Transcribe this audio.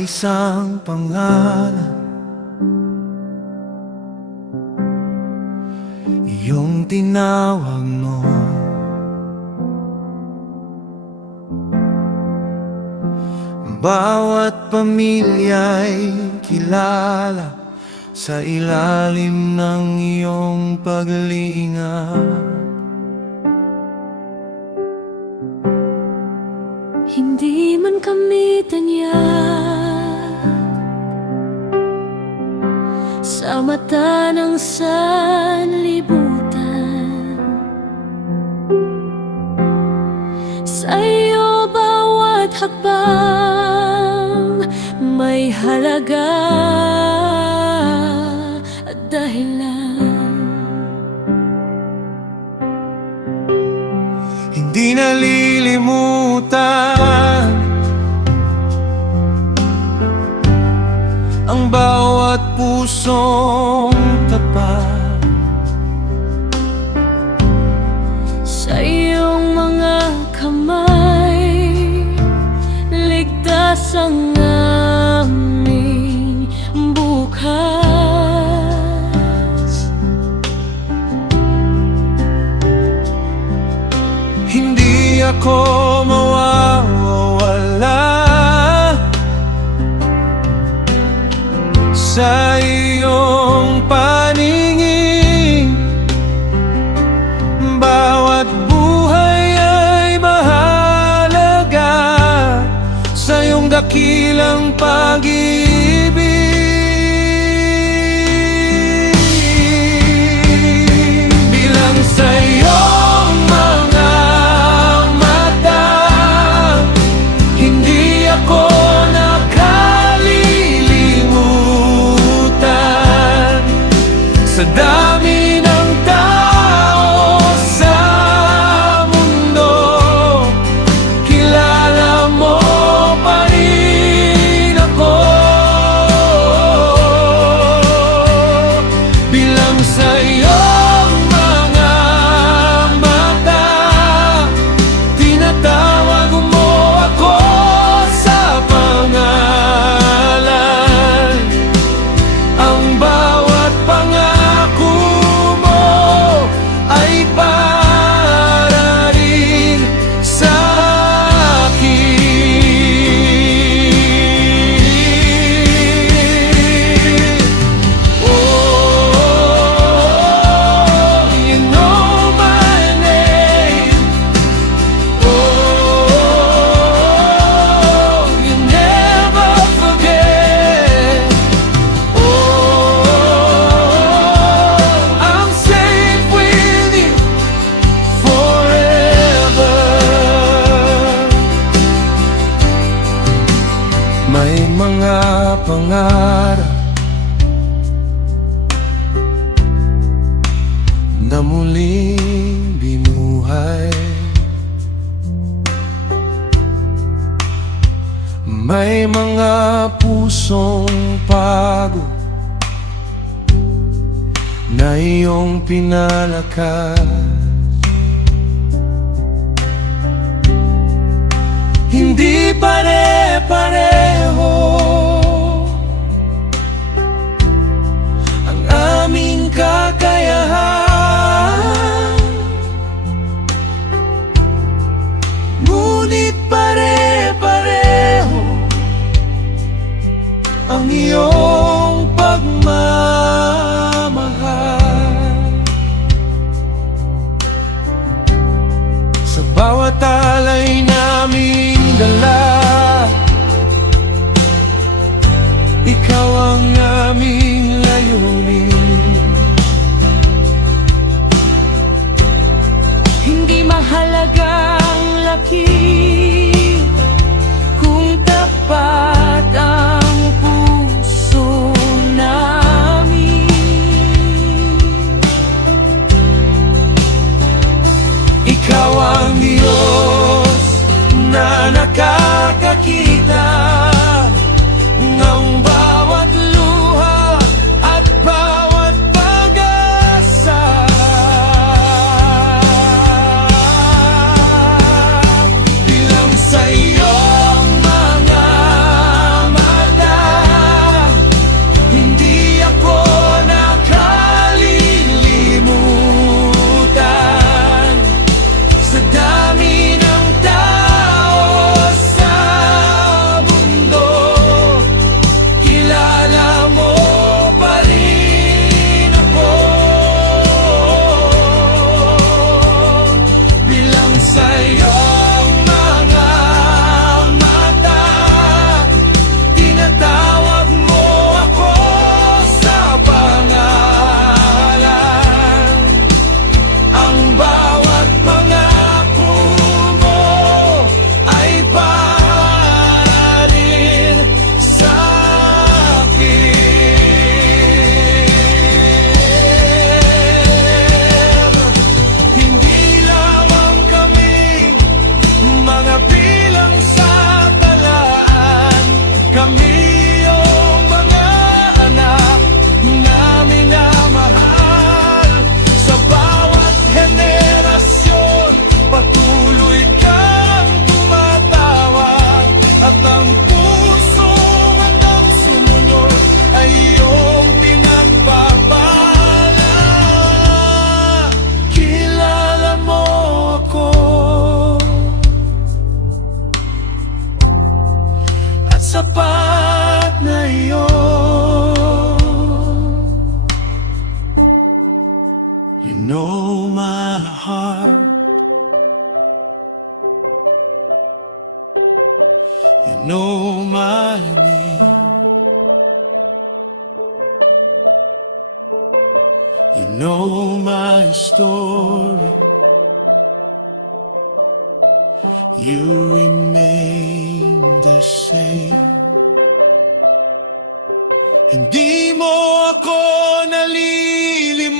isang pangalan, iyong tinawag mo. Bawat pamilya'y kilala sa ilalim ng iyong pag-iingat. Hindi man kami tanyak sa mata ng sanlibutan, sa iyo bawat hakbang may halaga at dahilan. Hindi nalilimutan ang bawat pusong tapat Sa iyong mga kamay, ligtas ang aming bukas. Hindi ako mawawala sa iyong paningin. Bawat buhay ay mahalaga sa iyong dakilang pag-ibig. Bilang sa iyong mga mata, hindi ako nakalilimutan sa dami ng tao sa mundo. Kilala mo pa rin ako. Bilang sa iyong mga mata, tinatawag mo ako sa pangalan. Ang bawat pangako mo ay para rin sa akin. Oh, you know my name. Oh, you never forget. I'm safe with you forever. May mga pangarap na muling binuhay. May mga pusong pagod na iyong pinalakas. Hindi pare-pareho ang aming kakayahan, ngunit pare-pareho ang iyong pagmamahal. Sa bawat alay naming dala, ikaw ang aming layunin. Hindi mahalaga ang laki kung tapat ang puso namin. Ikaw ang Diyos na nakakakita ng bawat luha at bawat pag-asa. You know my story. You remain the same. Hindi mo ako nalilimot.